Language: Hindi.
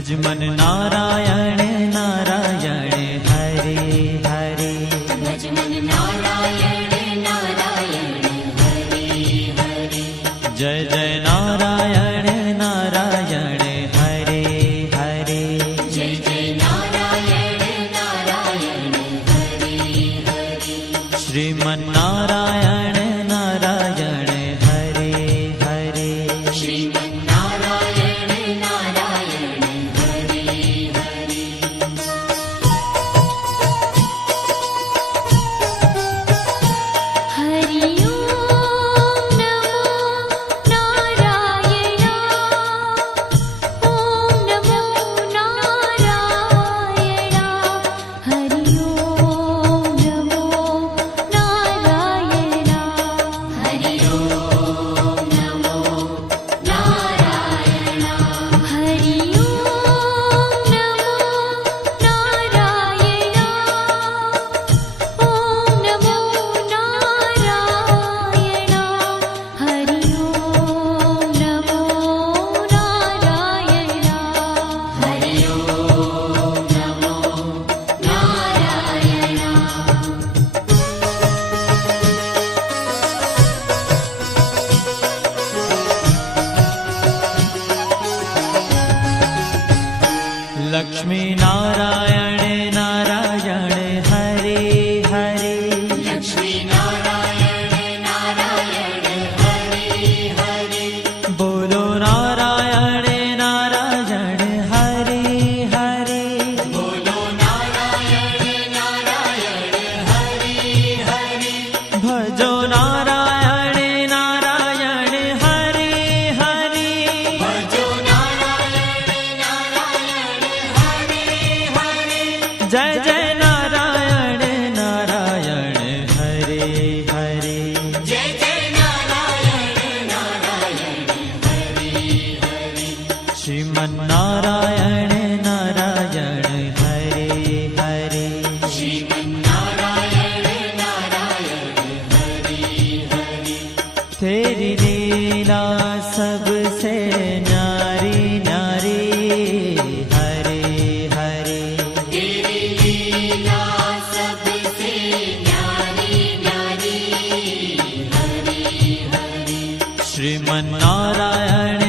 भजमन नारायण नारायण हरे हरे। भजमन नारायण नारायण हरे हरे। जय जय नारायण नारायण हरे हरे। जय जय नारायण नारायण हरे हरे। श्रीमन नारायण नारायण हरे हरे। श्रीमन नारायण नारायण हरे हरे। हरि ओम नमो नारायण। ओम नमो नारायण। हरि ओम नमो नारायण। हरि ओम नमो नारायण। हरि ओम नमो नारायण। ओम नमो नारायण। हरि ओम नमो नारायण। हरि ओम नमो नारायण। लक्ष्मी नारायण नारायण हरे हरे। लक्ष्मी नारायण नारायण हरे हरे। बोलो नारायण नारायण हरे हरे। बोलो नारायण नारायण हरे हरे। भजो नारायण नारायण हरे हरे। भजो नारायण नारायण हरे हरे। जय जय नारायण नारायण हरे हरे। जय जय नारायण नारायण हरे हरे। श्रीमन नारायण नारायण हरे हरे। श्रीमन नारायण नारायण हरे हरे। तेरी लीला सबसे न्यारी न्यारी हरे हरे। तेरी लीला सबसे न्यारी न्यारी हरे हरे। श्रीमन नारायण